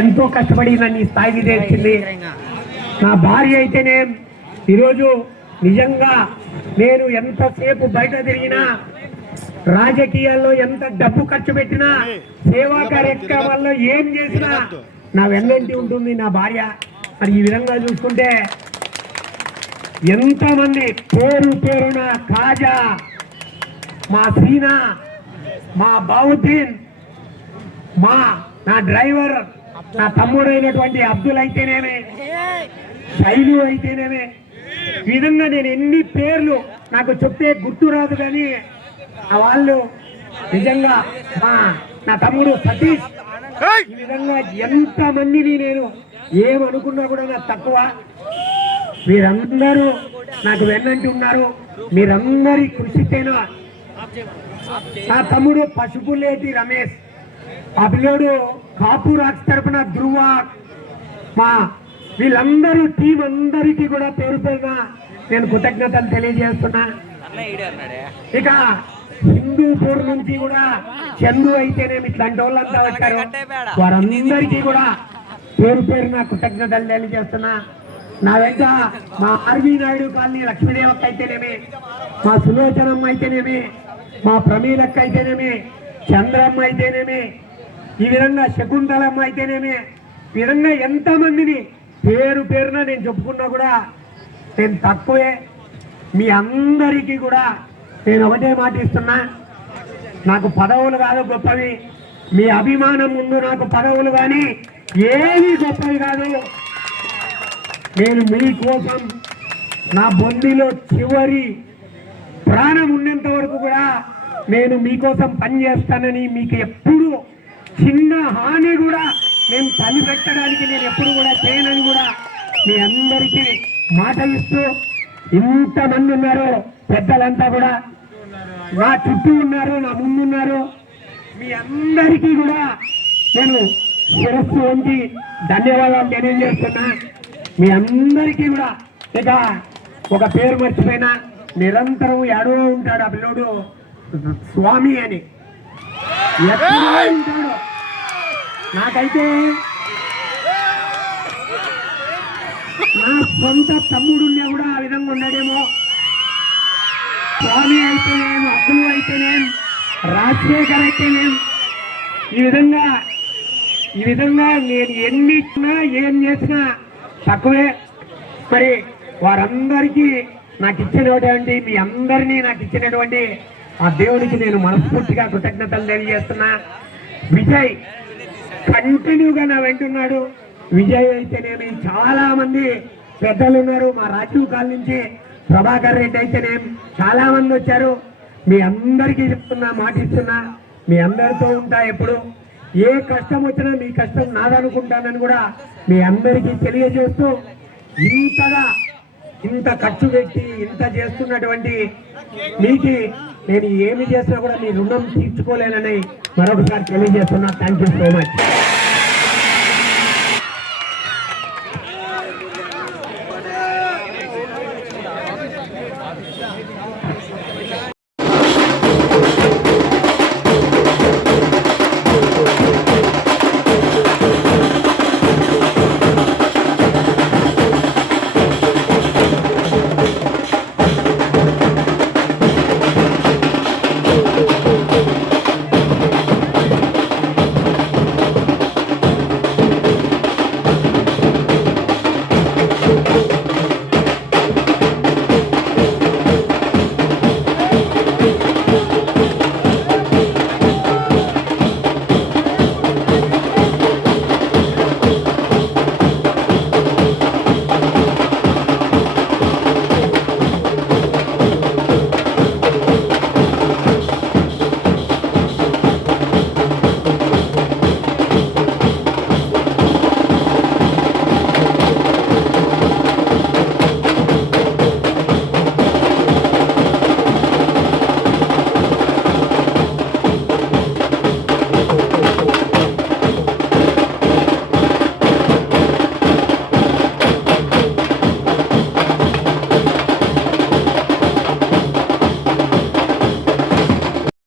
ఎంతో కష్టపడి నన్ను ఈ స్థాయికి తెచ్చింది. నా భార్య అయితేనే ఈరోజు నిజంగా నేను ఎంతసేపు బయట తిరిగినా, రాజకీయాల్లో ఎంత డబ్బు ఖర్చు పెట్టినా, సేవా కార్యక్రమాల్లో ఏం చేసినా నా వెన్నంటి ఉంటుంది నా భార్య. మరి ఈ విధంగా చూసుకుంటే ఎంతమంది పేరు పేరున కాజా, మా సీనా, మా బావుద్దీన్, నా డ్రైవర్, నా తమ్ముడైనటువంటి అబ్దుల్ అయితేనేమే, శైలు అయితేనేమే, ఈ విధంగా నేను ఎన్ని పేర్లు నాకు చెప్తే గుర్తురాదు. కానీ వాళ్ళు నిజంగా నా తమ్ముడు సతీష్, ఈ విధంగా ఎంతమందిని నేను ఏమనుకున్నా కూడా నాకు తక్కువ. మీరందరూ నాకు వెన్నంటి ఉన్నారు. మీరందరి కృషితేనో నా తమ్ముడు పసుపులేటి రమేష్, ఆ పిల్లోడు కాపు రాక్స్ తరపున ధ్రువ, వీళ్ళందరూ టీం అందరికీ కూడా పేరు పేరున నేను కృతజ్ఞతలు తెలియజేస్తున్నా. ఇక హిందూపూర్ నుంచి కూడా చందు అయితేనేమి ఇట్లాంటి వాళ్ళంతా వచ్చారు. వారందరికీ కూడా పేరు పేరున కృతజ్ఞతలు తెలియజేస్తున్నా. నా వెంట మా ఆర్వీ నాయుడు కాలనీ లక్ష్మీదేవక్క అయితేనేమి, మా సులోచనమ్మ అయితేనేమి, మా ప్రమీలక్క అయితేనేమి, చంద్రమ్మ అయితేనేమి, ఈ విధంగా శకుంతలమ్మ అయితేనేమి, ఈ విధంగా ఎంతమందిని పేరు పేరున నేను చెప్పుకున్నా కూడా నేను తక్కువే. మీ అందరికీ కూడా నేను ఒకటే మాట ఇస్తున్నా, నాకు పదవులు కాదు గొప్పవి, మీ అభిమానం ముందు నాకు పదవులు కానీ ఏవి గొప్పవి కాదు. నేను మీకోసం నా బొందిలో చివరి ప్రాణం ఉన్నంత వరకు కూడా నేను మీకోసం పనిచేస్తానని, మీకు ఎప్పుడు చిన్న హాని కూడా నేను తల్లిపెట్టడానికి నేను ఎప్పుడు కూడా చేయనని కూడా మీ అందరికీ మాట ఇస్తూ, ఇంతమంది ఉన్నారు పెద్దలంతా కూడా నా చుట్టూ ఉన్నారు, నా ముందున్నారు, మీ అందరికీ కూడా నేను శిరస్సు వంచి ధన్యవాదాలు తెలియజేస్తున్నా. మీ అందరికీ కూడా ఇక ఒక పేరు మర్చిపోయినా, నిరంతరం ఎడవ ఉంటాడు ఆ పిల్లోడు స్వామి అని, ఎప్పుడూ ఉంటాడు. నాకైతే నా సొంత తమ్ముడున్నా కూడా ఆ విధంగా ఉన్నాడేమో. స్వామి అయితేనేం, అప్పులు అయితేనేం, రాజశేఖర్ అయితేనేం, ఈ విధంగా నేను ఎన్ని ఇచ్చినా ఏం చేసినా తక్కువే. మరి వారందరికీ నాకు ఇచ్చినటువంటి, మీ అందరినీ నాకు ఇచ్చినటువంటి ఆ దేవుడికి నేను మనస్ఫూర్తిగా కృతజ్ఞతలు తెలియజేస్తున్నా. విజయ్ కంటిన్యూగా నా వెంటున్నాడు. విజయ్ అయితేనేమి, చాలా మంది పెద్దలు ఉన్నారు. మా రాజీవ్ కాల్ నుంచి ప్రభాకర్ రెడ్డి అయితేనేం చాలా మంది వచ్చారు. మీ అందరికీ చెప్తున్నా, మాటిస్తున్నా, మీ అందరితో ఉంటా. ఎప్పుడు ఏ కష్టం వచ్చినా మీ కష్టం నాదనుకుంటానని కూడా మీ అందరికీ తెలియజేస్తూ, ఇంత ఖర్చు పెట్టి ఇంత చేస్తున్నటువంటి మీకు నేను ఏమి చేసినా కూడా మీ రుణం తీర్చుకోలేనని మరొకసారి తెలియజేస్తున్నా. Thank you so much.